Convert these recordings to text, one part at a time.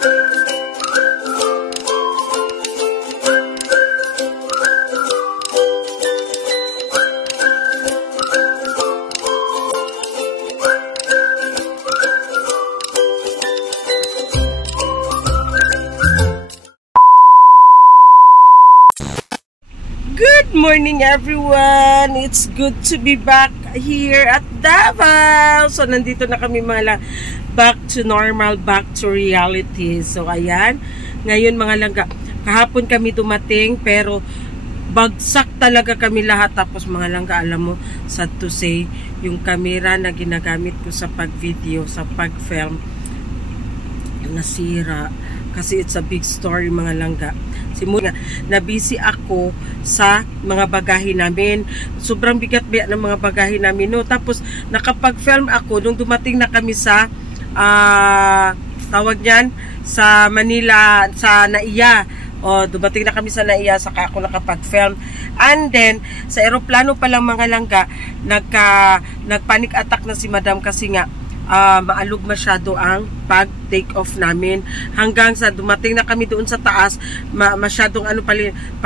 Good morning everyone! It's good to be back here at Davao. So nandito na kami mga back to normal, back to reality. So ayan, ngayon mga langga, kahapon kami dumating pero bagsak talaga kami lahat. Tapos mga langga, alam mo, sad to say, yung camera na ginagamit ko sa pag-video, sa pag-film, nasira. Kasi it's a big story mga langga. Simula na busy ako sa mga bagahe namin. Sobrang bigat-bigat ng mga bagahe namin, no? Tapos nakapag-film ako nung dumating na kami sa tawag niyan sa Manila, sa Naiya. O dumating na kami sa Naiya, saka ako nakapag-film. And then sa eroplano pa lang mga langga, nagpanic attack na si Madam kasi nga maalog masyado ang pag-take off namin. Hanggang sa dumating na kami doon sa taas, masyadong ano pa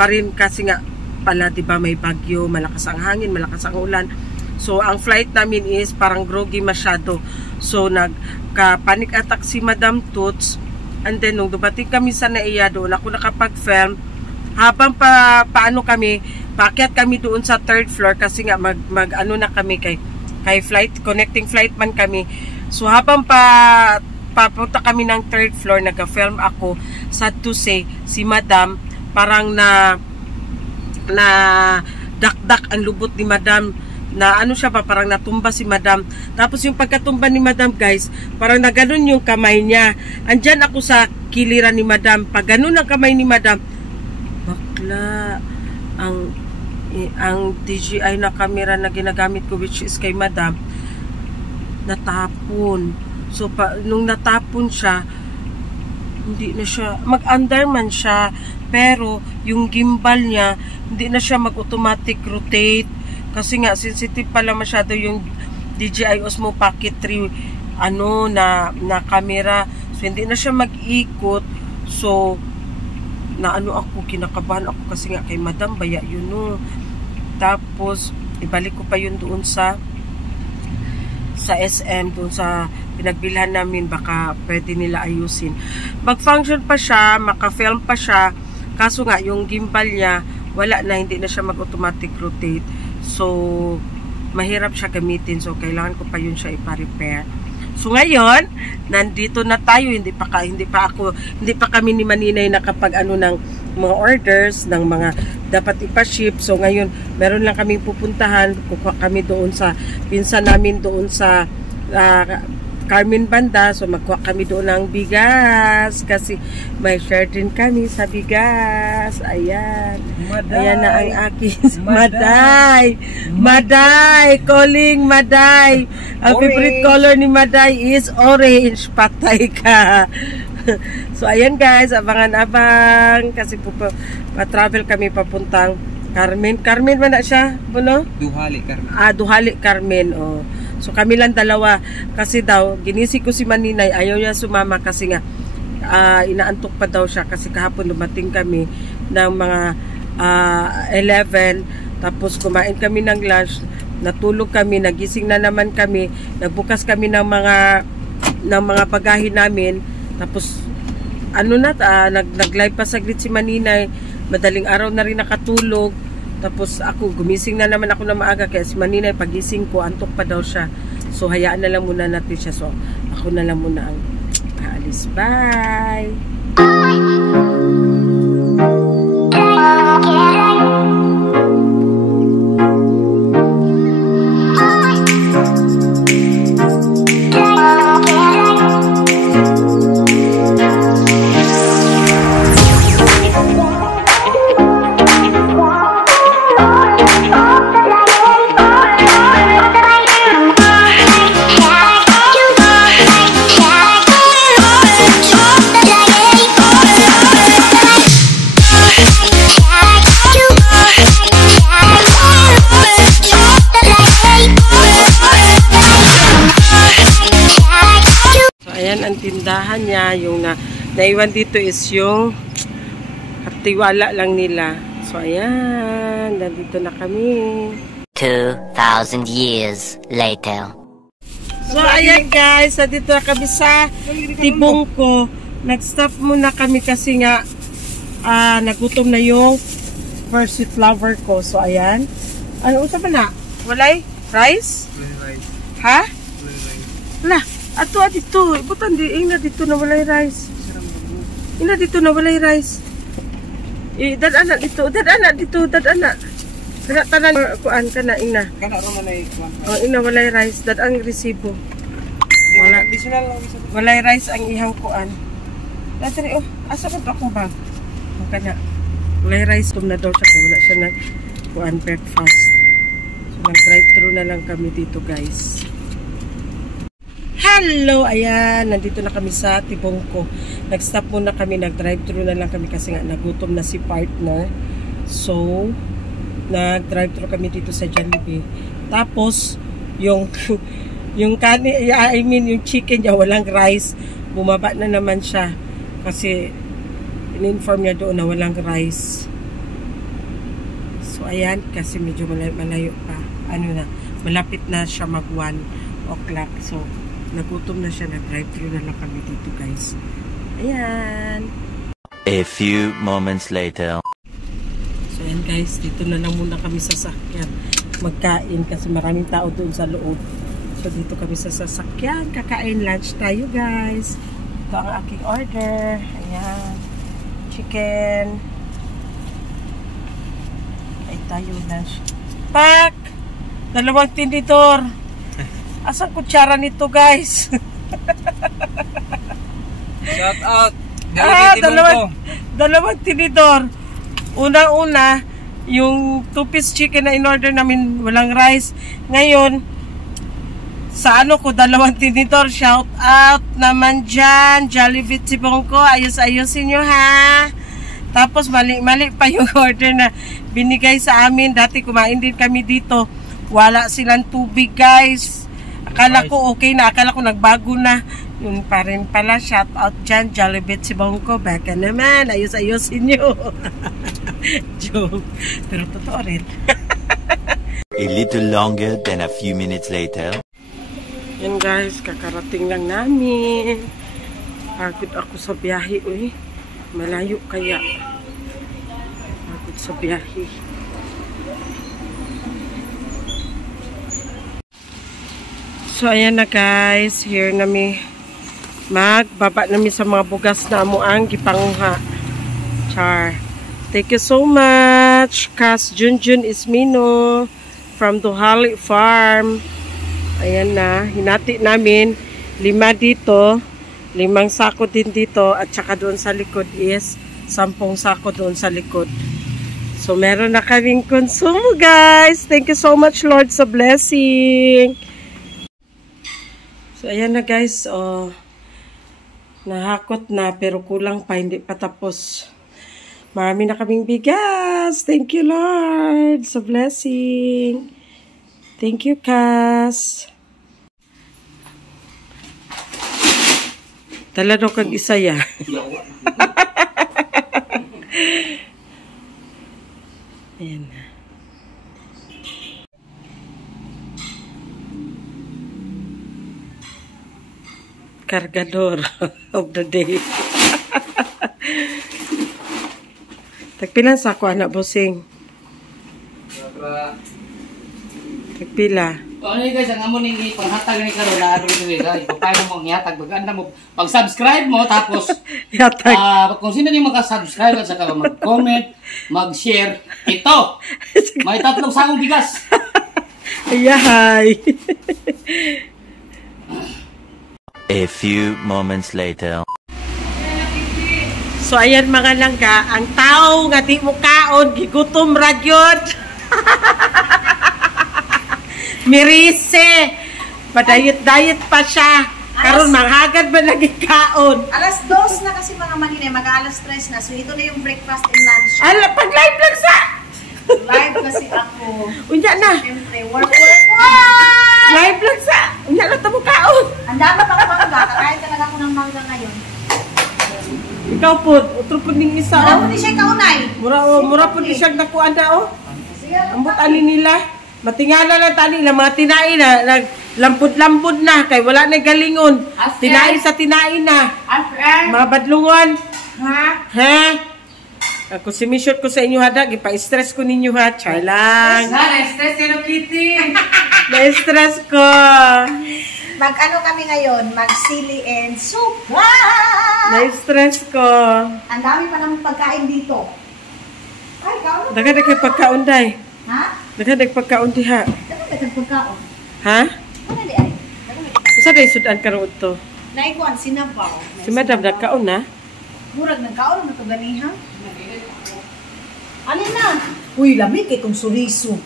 rin kasi nga pala, diba, may bagyo, malakas ang hangin, malakas ang ulan. So, ang flight namin is parang groggy masyado. So, nagka-panic attack si Madam Toots. And then, nung dumating kami sa Naiya, doon ako nakapag-film. Habang paano kami, paakyat kami doon sa 3rd floor kasi nga mag-ano na kami kay flight, connecting flight man kami. So habang papunta kami ng 3rd floor, nag-film ako. Sad to say, si Madam parang na dakdak ang lubot ni Madam, na ano siya ba, parang natumba si Madam. Tapos yung pagkatumba ni Madam, guys, parang naganon yung kamay niya. Andyan ako sa kiliran ni Madam. Pag ganon ang kamay ni Madam, bakla, ang DJI na camera na ginagamit ko, which is kay Madam, natapon. So nung natapon siya, hindi na siya mag-under man siya, pero yung gimbal niya hindi na siya mag-automatic rotate kasi nga sensitive pala masyado yung DJI Osmo Pocket 3 na camera. So hindi na siya mag-ikot. So kinakabahan ako kasi nga kay Madam, baya yun, no. Tapos ibalik ko pa yun doon sa SM, doon sa pinagbilhan namin, baka pwede nila ayusin. Mag-function pa siya, maka-film pa siya, kaso nga yung gimbal niya wala na, hindi na siya mag-automatic rotate. So mahirap siya gamitin, so kailangan ko pa yun siya ipa-repair. So ngayon, nandito na tayo, hindi pa kami ni Maninay nakapag ng mga orders ng mga dapat ipa-ship. So ngayon, meron lang kaming pupuntahan, kukuha kami doon sa pinsan namin doon sa Carmen Banda. So magkuha kami doon ng bigas kasi may share din kami sa bigas. Ayan. Maday. Ayan na ang akin. Maday. Calling Maday. Ang favorite color ni Maday is orange. Patay ka. So ayan guys, abangan-abang kasi pa-travel kami papuntang Carmen man na siya, no? Duhali Carmen. Duhali Carmen, oh. So kami lang dalawa kasi daw ginisi ko si Maninay, ayaw niya sumama kasi nga inaantok pa daw siya kasi kahapon dumating kami ng mga 11, tapos kumain kami ng lunch, natulog kami, nagising na naman kami, nagbukas kami ng mga bagahe namin, tapos nag-live pa saglit si Maninay, madaling araw na rin nakatulog. Tapos ako, gumising na naman ako na maaga, kaya si Maninay pagising ko, antok pa daw siya. So hayaan na lang muna natin siya. So ako na lang muna ang aalis. Bye! Ang tindahan niya, yung naiwan dito is yung tiwala lang nila. So, ayan. Nandito na kami. 2,000 years later. So, ayan guys. Nandito na kami sa Tibongko. Nag-stop muna kami kasi nga nagutom na yung first sweet flower ko. So, ayan. Ano usap na? Walay? Rice? Walay rice. Ha? Walay rice. Wala. Ato dito. Ibutan di. Ina dito na walay rice. Ina dito na walay rice. Dad-anak dito. Dad-anak dito. Dad-anak. Tanan kuan ka na, ina. Kana ro man ay kuan. Oh, ina walay rice. Dad ang resibo. Wala. Additional lang isa. Walay rice ang ihang kuan. Dati oh, asa ko akong bag? Ang kana. Walay rice tum na daw siya kay wala siya nag kuan breakfast. So nag-drive-thru na lang kami dito, guys. Hello, ayan, nandito na kami sa Tibongko. Nag-stop muna kami, nag-drive-thru na lang kami kasi nga nagutom na si partner. So, nag-drive-thru kami dito sa Jollibee. Tapos, yung yung yung chicken niya walang rice. Bumaba na naman siya kasi in-inform niya doon na walang rice. So, ayan, kasi medyo malayo pa. Ano na, malapit na siya mag 1 o'clock. So, nagutom na siya, nag-drive-thru na lang kami dito, guys. Ayan. A few moments later. So, ayan guys, dito na lang muna kami sa sasakyan magkain kasi maraming tao doon sa loob. So, dito kami sa sasakyan. Kakain lunch tayo, guys. Ito ang aking order. Ayan. Chicken. Ay, tayo lunch. Pak! 2 tinidor. Asang kutsara nito, guys? Shout out. Dalawang tinidor. Una-una, yung 2-piece chicken na in-order namin, walang rice. Ngayon, sa ano ko, 2 tinidor. Shout out naman dyan. Jollibee Tibongko. Ayos-ayosin nyo, ha? Tapos, mali-mali pa yung order na binigay sa amin. Dati kumain din kami dito. Wala silang tubig, guys. Akala ko okay na. Akala ko nagbago na. Yun pa rin pala. Shout out dyan. Jollibee Tibongko. Baka naman. Ayos-ayosin nyo. Joke. Pero totoo rin. A little longer than a few minutes later. Yan guys. Kakarating lang namin. Pagod ako sa biyahe. Uy. Malayo kaya. Pagod sa biyahe. So, ayan na guys. Here nami magbaba nami sa mga bugas na amuang gipanguha. Char. Thank you so much. Kas Junjun Ismino from Duhali Farm. Ayan na. Hinati namin 5 dito. 5 sako din dito. At saka doon sa likod is 10 sako doon sa likod. So, meron na kaming konsumo guys. Thank you so much Lord sa blessing. So, ayan na guys, nahakot na pero kulang pa, hindi pa tapos. Marami na kaming bigas. Thank you, Lord, sa blessing. Thank you, Cass. Tala daw kag isa ya. Ayan na. Kargador of the day. Tagpila sa ako anak bossing. Tagpila. Ano guys, ang amo ning panghatag ni karon na adto ni guys. Paano mo ngihatag baganda mo pag-subscribe mo tapos Yatag. kung sino ni maka-subscribe at saka mag-comment, mag-share, ito. May 3 sakong bigas. Ayahay. A few moments later. So ayan mga langga, ang tao nga di mo kaon gigutom ra gyud. Mirise. Padayet-dayet pa siya. Karon manghagad ba lagi kaon? Alas 2 na kasi mga manina, mag-alas 3 na. So ito na yung breakfast and lunch. Ala, pag live lang sa. Live kasi ako. Unya na. Siyempre, work. Live lang sa. Unya na tamo kaon. Ang dami pang mangga. Kakain talaga ako ng mangga ngayon. Ikaw po, utro po ning isa. Wala Oh. mo ni siya kaunay. Mura po di siya nakuha na oh. Sige. Ambot ani nila. Matingala lang tani lang mga tinain na naglampod-lampod na kay wala na galingon. Tinain sa tinain na. Mga badlungon. Ha? Ako simishoot ko sa inyo hada, gipa-stress ko ninyo ha. Char lang. Na-stress Hello Kitty. Na-stress ko. Mag-ano kami ngayon? Mag-sili and suka! Na-stress ko. Ang dami pa naman pagkain dito. Ay, kaon. Dagan kay pagkaunday. Ha? Dagan pagkaon diha. Dagan ka pagkaon. Ha? Ano di ay? Usa day sudan karon to. Naikuan, sinabaw. Si Madam nagkaon na. Murag nagkaon na ito ganiha. Alin na? Uy, lamig kay kung suriso.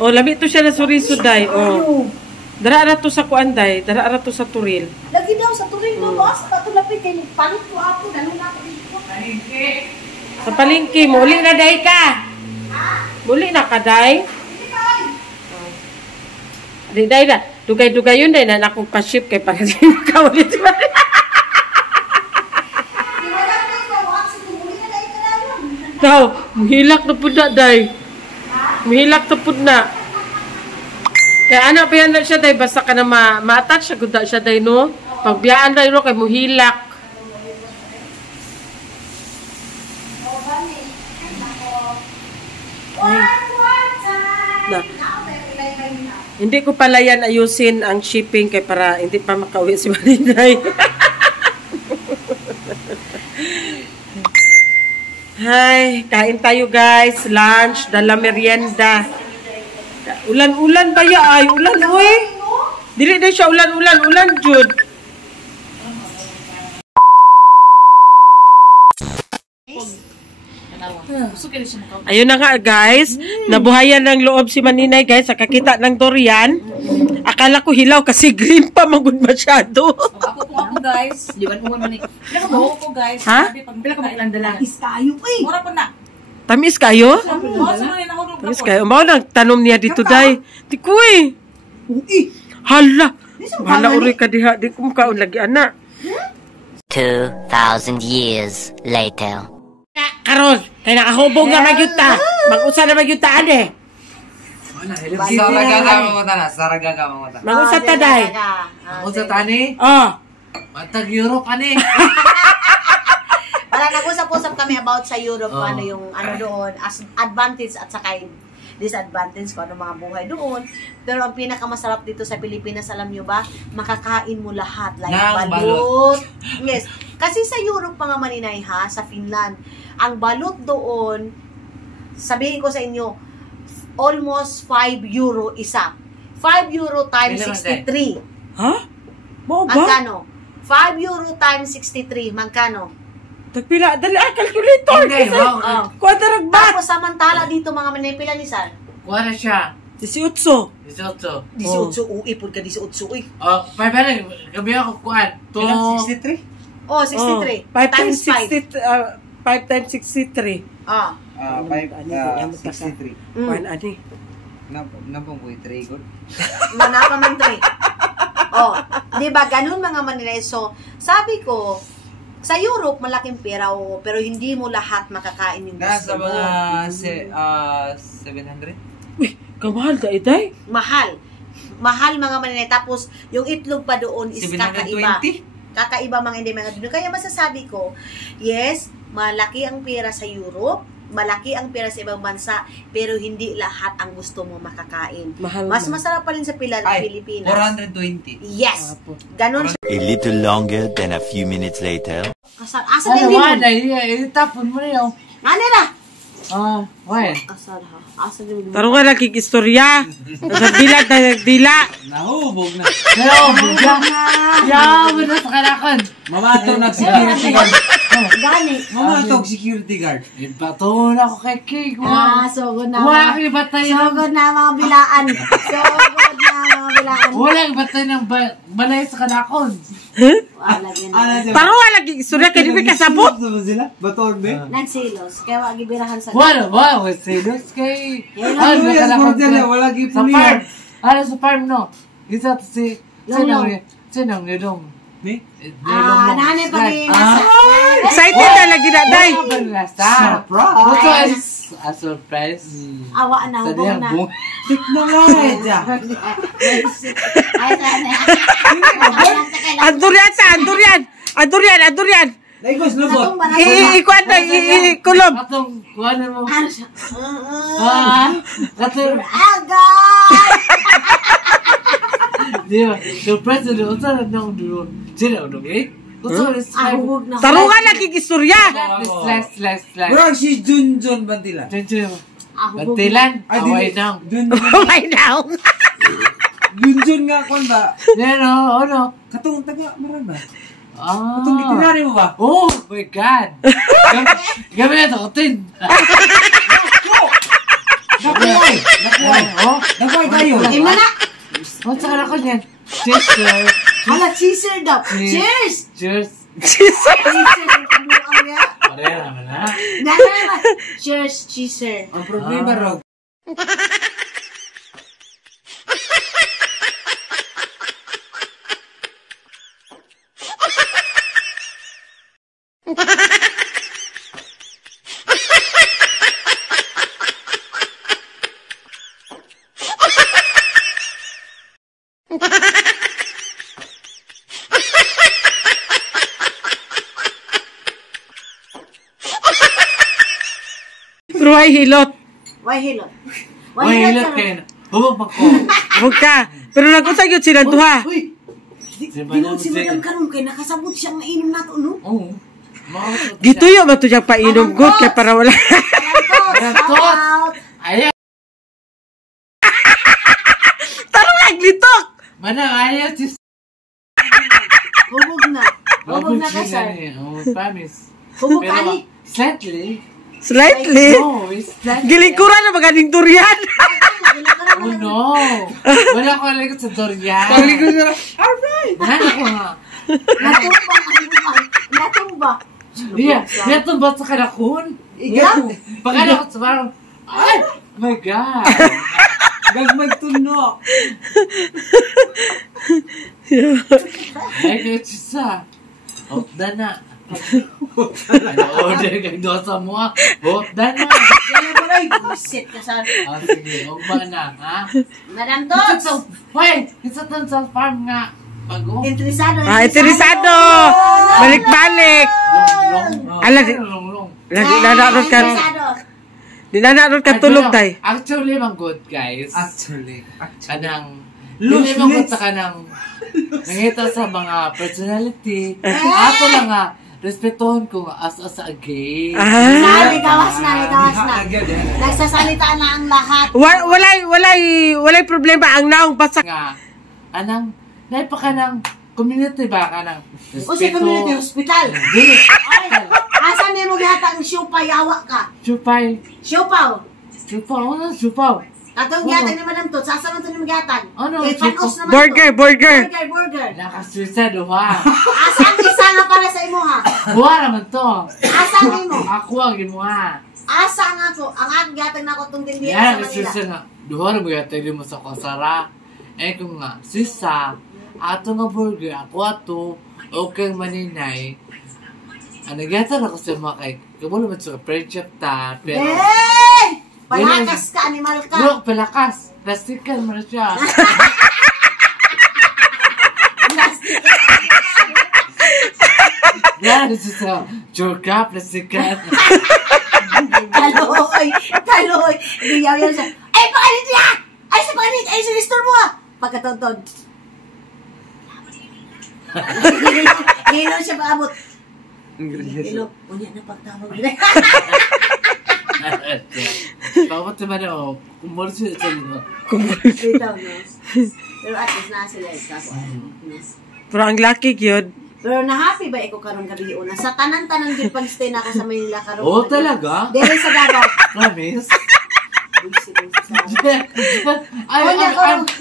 Oh, labi to siya na suriso day. Oh. Ano? Dara ra to sa kuanday, dara ra to sa turil. Lagi daw sa turing doon, boss. Patulapit kay palit ko ako. Dalo na ako dito. Sa palengke, muli na day ka. Muli na ka day. Hindi ba? Di day na. Dugay-dugay yun day na nakong pa-ship kay pagkasin ka ulit. Di wala na ito. Kasi tumuli na dahil ka na yun. Daw, muhilak na pud na day. Muhilak na pud na. Kaya ano pa yan na siya day, basta ka na ma-attach siya, gunda siya day no. Pagbiyaan day no, kay muhilak. Na. Hindi ko pala yan ayusin ang shipping kay para hindi pa makauwi si Marinay. Hi, kain tayo guys. Lunch, dala merienda. Ulan-ulan ba ya? Ay, ulan uy. Dili na siya ulan-ulan. Ulan, Jud. Ayun na nga guys. Nabuhayan ng loob si Maninay guys. Sa kakita ng durian. Akala ko hilaw kasi green pa magud masyado. Ako guys, di ba mo ni? Pila ka buhok ko guys. Ha? Pila ka ba ilang dala? Iskayo eh. Mura pa na. Tamis kayo? Sa mga nahulog Tamis kayo. Mao nang tanom niya dito day. Di ko eh. Ui. Hala. Hala uri ka diha. Di ko makaon lagi anak. 2,000 years later. Karon, kay nakahubog na magyuta. Mag-usa na magyuta ade. Saragaga mo na. Saragaga mo na. Mag-usa ta day. Usa tani? Oh. Matag Europe ani. Para nag-usap-usap kami about sa Europe, ano yung ano doon, as advantage at saka disadvantage ko, ano mga buhay doon. Pero ang pinakamasarap dito sa Pilipinas, alam nyo ba, makakain mo lahat, like balut. Yes. Kasi sa Europe, mga Maninay ha, sa Finland, ang balut doon, sabihin ko sa inyo, almost 5 euro isa. 5 euro times 63. Ha? Mo ba? Magkano? 5 euro times 63. Magkano? Tagpila, dali calculator. Hindi, wow. Kwadrag ba? Tapos samantala dito mga manipila ni San. Kuha na siya. 18. 18. 18 ui pud ka 18 ui. Oh, pare, gabi ako kuan. To 63? Oh, 63. 5 times times 5. 5 times 63. Ah. 63. Kuan ani. Napong po 3 good. Manapa man 3. Oh, 'di ba ganun mga Manila? So, sabi ko sa Europe malaking pera pero hindi mo lahat makakain yung gusto Nasa mo. mga 700? Uy, kamahal ka iday. Mahal. Mahal mga Manila. Tapos yung itlog pa doon is 720? Kakaiba mga hindi mga doon. Kaya masasabi ko, yes, malaki ang pera sa Europe, malaki ang pera sa ibang bansa, pero hindi lahat ang gusto mo makakain. Mahal Mas na. masarap pa rin sa Pilipinas. 420. Yes. Ganon siya. A little longer than a few minutes later. Asa ano din wala, din. itapon mo na yun. Ano na? Ah, why? Asal ha. Asa din. Tarong nga nagkikistorya. Nagdila na nagdila. Nahubog na. Pero, bigla. Yaw, mo na sa kanakan. Mamatog na security guard. Gani. Mamatog security guard. Ibato na ako kay Kay. Sugod na. Wala kang ibatay ng... Sugod na mga bilaan. Sugod na mga bilaan. Wala kang ibatay ng balay sa kanakon. Wala gini. Tarong nga nagkikistorya kay di ba kasabot. Ano sila? Bator be? Nagsilos. Kaya wag gibirahan sa. Wala, wala. Serious kay... Ano yung sport nila? Wala Sa gipulihan. farm. Ano sa farm, no? Isa to si... Lulong. Sinong Lulong? Ni? Nanay pag Excited na lagi na, day. Surprise! Ito is a surprise. Awa na, Sa hubog diyang na. buhay. Teknology. Ay, sana. Andurian. Naikos lubot. Ikuan na, ikulom. Katong, kuhanin mo. Ano siya? Katong, Agay! di ba? Surprise na doon. Saan na doon? Sino doon eh? Ito is Ah, hubog na. Tarungan lagi istorya. Slash. Bro, si Junjun Bantila. Ah, hubog na. Bantilan, Ay, away dili. nang. Why now? Junjun nga kon ba? Yan o, ano? Katong taga Maraba. Ah. Katong itinari mo ba? Oh my God! Gabi na ito, tin! Nakuhay! Oh, Nakuhay tayo! Ay, mana. what's ka na ko niyan? Cheers, sir! Hala, cheeser daw. Cheers! Cheers! Jesus. Cheeser yung kabuang niya. Pareha naman ha? Naman. Cheers, cheeser. Ang problema raw. Pero ay hilot. Why hilot? Uy, hilot kayo na. Hubog pa ko. Huwag ka. Pero nagusag yun sila duha. Uy! Dinod si Madam Karon kay nakasabot siyang mainom nato, no? Oo. Gito yun man ito siyang painom good kaya para wala. Shout out! Ayaw! Tarungan litok. Manang ayaw si... Hubog na. Hubog na ka, sir. Oh, promise. Hubog ka Pero, ni. slightly. Slightly. No, it's slightly. Gilingkuran na magaling turian. Oh no! Wala ko alikot sa Dorian. Paglikod na Nana ko nga. Natumba. Iya, ito ba sa kanakon? Ikaw? Pag ano ko sa parang, ay, my God. Gagmay tuno. Ay, kaya chisa. Hotda na. Order kay dosa mo ah. Hotda na. Yan mo na. Bullshit ka sa... Ah, sige, huwag ba na, ha? Madam It's Tots! sa sa farm nga. Bago. Interesado. Interesado. Balik-balik. Long. Ala, Long. Nanarod ka. Nanarod ka tulog tay. Actually, mang good, guys. Actually. Kanang, Loose hindi mang good lips. sa kanang, nangita sa mga personality. Ato lang nga, respetuhan ko nga as a gay. Gawas na. Agad. Nagsasalita na ang lahat. Walay problema ang naong basta Nga, anang, naipa ka ng community ba ka ng O sa community hospital. Hindi. Ay, asan niya mo gihata ang siupay, awa ka? Chupay. Siupaw. Ano chupaw? Katong gihatag ni Madam Tots, asa man ito ni gihatag? Ano? Kay panos naman burger. Burger. Nakasuicide, ha? Asang isa nga para sa imo ha? Buha naman to. Asang imo? Ako ang imuha. Asa nga ko? Ang aking gihatag na ako itong tindihan Yan, sa Manila. nakasuicide nga. Duha na mag-atay mo sa kasara. Eh kung nga, sisa, ato nga burger, ako ato, okay maninay. Ang nagyatan ako sa mga kay, kamo naman sa friendship ta, pero... Hey! Palakas ka, animal ka. Bro, palakas. Plastikan mo na siya. Yan, sa Jorka, plastikan. Taloy. Diyaw yan siya. Ay, pakanit niya! Ay, sa pakanit! Ay, sa restore mo ah! Pagkatontod. Gino siya paabot. Gino, unya na pagtawag nila. Bakit naman ako, kumul siya sa lima. Ito, no? Pero at least na sila ito. pero ang lucky yun. Pero na-happy ba ako karong gabi una? Sa tanan-tanan din pag-stay na ako sa Manila karong Oo, talaga? Dere sa Davao. Promise?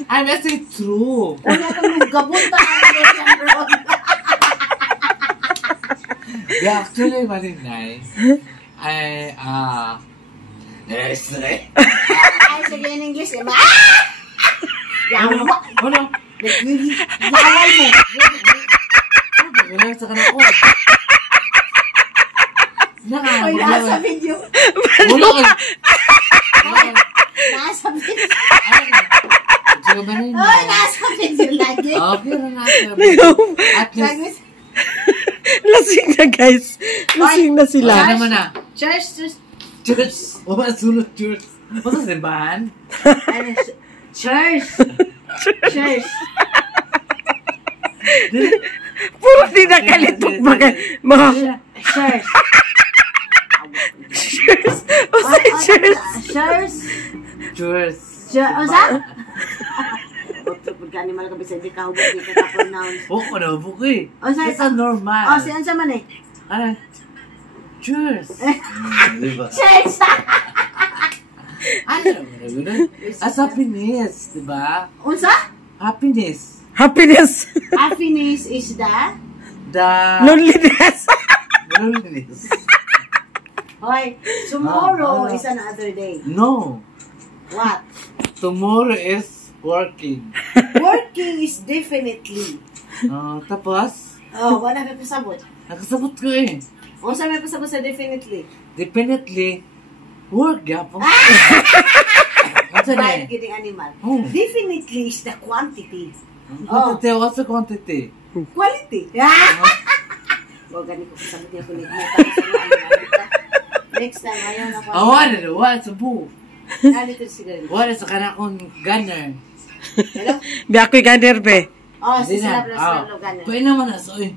I'm actually true. Una kang gabon pa ako. Yeah, actually, malinay. Ay, Nestle. Ay, sige in English. Yawa! Ano? Yawal mo! Wala sa kanako. Oy, nasa video. Wala ka. Nasa video. Diyo ba rin? Oy, nasa video lagi. Okay, nasa video. At least, Lasing na guys. Lasing na sila. ano naman na? Church. Church. O ba, sulot church. Basta simbahan? Ano, church. Church. Puro di nakalitok mga Church. cheers. O sa cheers. Church. Church. Usa? Otro pagka ni malaka bisa di ka hubog di ka pronounce. Buko na, buko eh. O sa It's a normal. Oh, siyan sa man eh. Ano? Church. Diba? Church. Ano naman? As happiness, diba? Unsa? Happiness. Happiness. Happiness is the The Loneliness. loneliness. Hoy, tomorrow is another day. No. What? Tomorrow is working. Working is definitely. Tapos, Wala may pasabot. nakasabot ko eh. Unsa may pasabot sa definitely? Definitely, work yapon. What's the Right, name? kidding animal. Oh. Definitely is the quantity. Quantity, what's the quantity? Quality. Huwag gani ko pasabot niya kulit mo. Next time, ayaw na ko. What? Sa buo. Nalito sigarilyo. What is ka akong gunner? Hello? Di ako'y gander be. Oh, si Hindi na. sila plus Ah. lugan. Pwede naman na, so eh.